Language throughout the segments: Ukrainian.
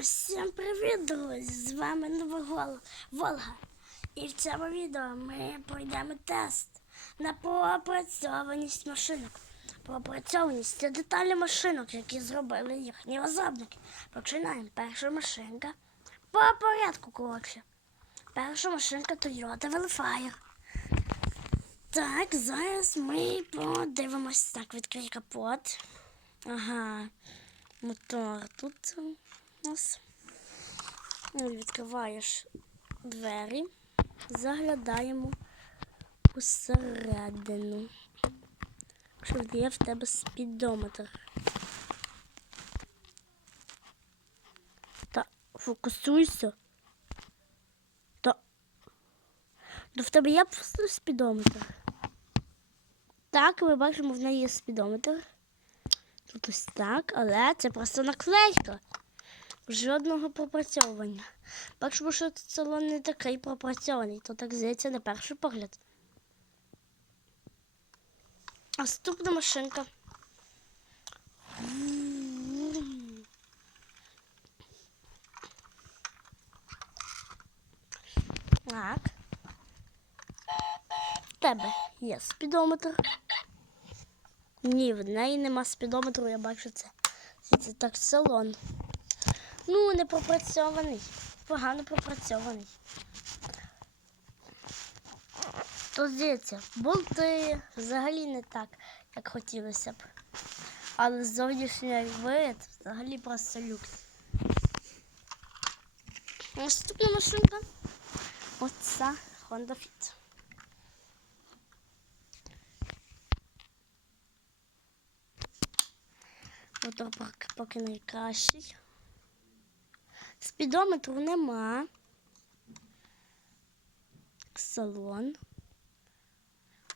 Всім привіт, друзі! З вами Нова Волга. І в цьому відео ми пройдемо тест на пропрацьованість машинок. Пропрацьованість це деталі машинок, які зробили їхні розробники. Починаємо. Перша машинка. По порядку, коротше. Перша машинка Toyota Velfire. Так, зараз ми подивимось. Так, відкрий капот. Ага. Мотор тут нас. Ну, Відкриваєш двері, заглядаємо усередину. Що є в тебе спідометр. Та фокусуйся. Та. Ну в тебе є просто спідометр. Так, ми бачимо, в неї є спідометр. Тут ось так, але це просто наклейка. Жодного пропрацьовування. Бачимо, що тут салон не такий пропрацьований, то так здається на перший погляд. Наступна машинка. Так. В тебе є спідометр. Ні, в неї нема спідометру, я бачу це. Це так салон. Ну, не пропрацьований. Погано пропрацьований. То здається, болти взагалі не так, як хотілося б. Але зовнішній вид взагалі просто люкс. Наступна машинка. Оця Honda Fit. Мотор поки, найкращий. Спідометру нема. Салон.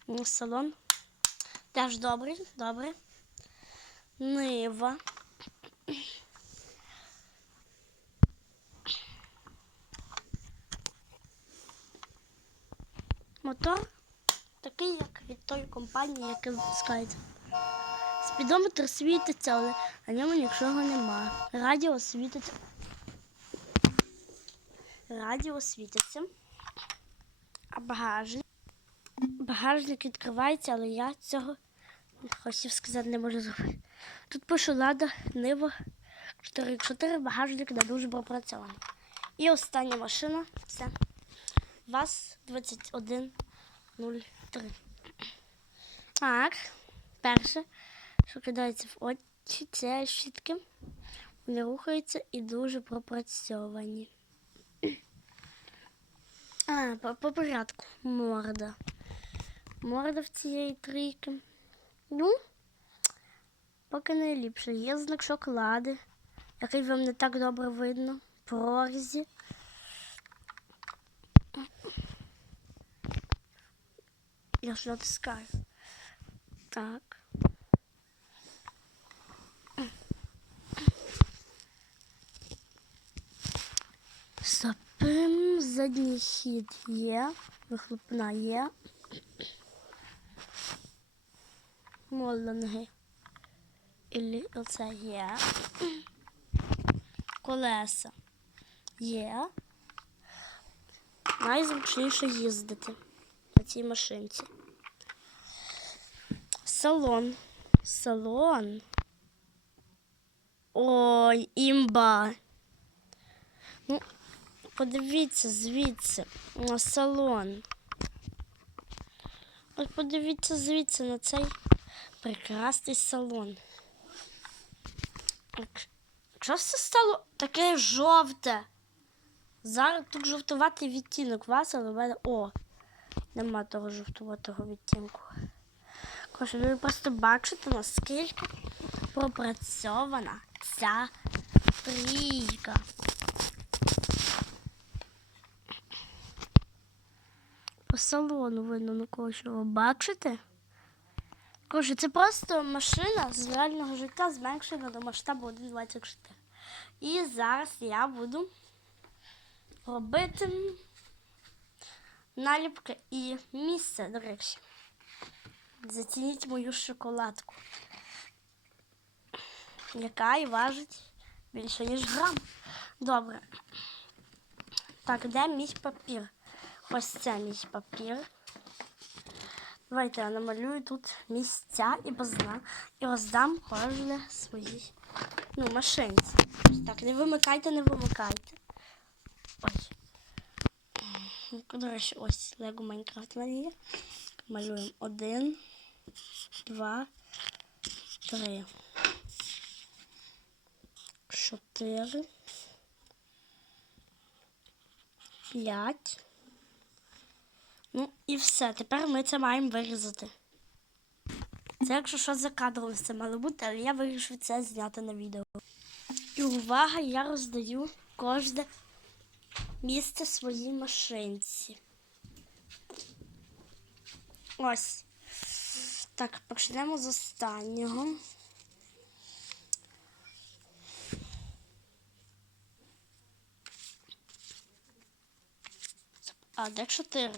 Ну, салон. Теж добрий, добре. Нива. Мотор такий, як від тої компанії, яка випускається. Спідометр світиться, але на ньому нічого нема. Радіо світиться. Радіо світиться. А багажник. Багажник відкривається, але я цього хотів сказати, не можу зробити. Тут пише Лада Нива 4 багажник не дуже пропрацьований. І остання машина це ВАЗ-2103. Так, перше, що кидається в очі, це щітки. Вони рухаються і дуже пропрацьовані. А, по, по порядку. Морда. Морда в цієї трійки. Ну, поки найліпше. Є знак шоколади, який вам не так добре видно. Прорізі. Я ж натискаю. Так. Задній хід є, вихлопна є. Молдинги. Ілі оце є. Колеса є. Найзручніше їздити на цій машинці. Салон. Салон. Ой, імба. Ну, подивіться звідси на салон. От подивіться звідси на цей прекрасний салон. Що це стало таке жовте? Зараз тут жовтуватий відтінок вас, але в мене. О! Нема того жовтуватого відтінку. Каже, ви просто бачите, наскільки пропрацьована ця трійка. Салону видно на кого бачите. Каже, це просто машина з реального життя зменшена до масштабу 1,24. І зараз я буду робити наліпки і місце, до речі. Зацініть мою шоколадку, яка і важить більше, ніж грам. Добре. Так, де мій папір? Ось це мій папір. Давайте я намалюю тут місця і позна і роздам кожне своїй ну, машинці. Так, не вимикайте, не вимикайте. Ну, До речі, ось Лего Майнкрафт в. Малюємо один, два, три, чотири, п'ять. Ну і все. Тепер ми це маємо вирізати. Це якщо що за кадром це мало бути, але я вирішив це зняти на відео. І увага, я роздаю кожне місце своїй машинці. Ось. Так, почнемо з останнього. А, де чотири?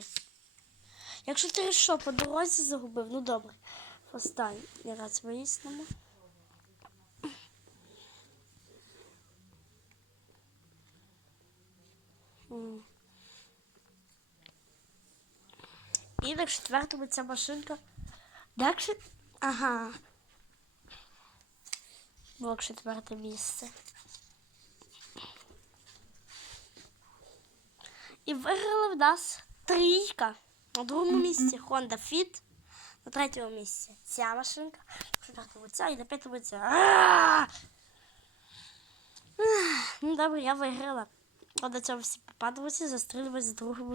Якщо ти що, по дорозі загубив, ну добре. Останній раз вияснимо. І на четвертому ця машинка. Ще... Ага. Було четверте місце. І виграли в нас трійка. На другому місці Honda Fit. На третьому місці ця машинка. На четвертому ця і на п'ятому ця. А! Ех, Ну добре, я виграла. А до цього всі попадалися, застрілювати з другому.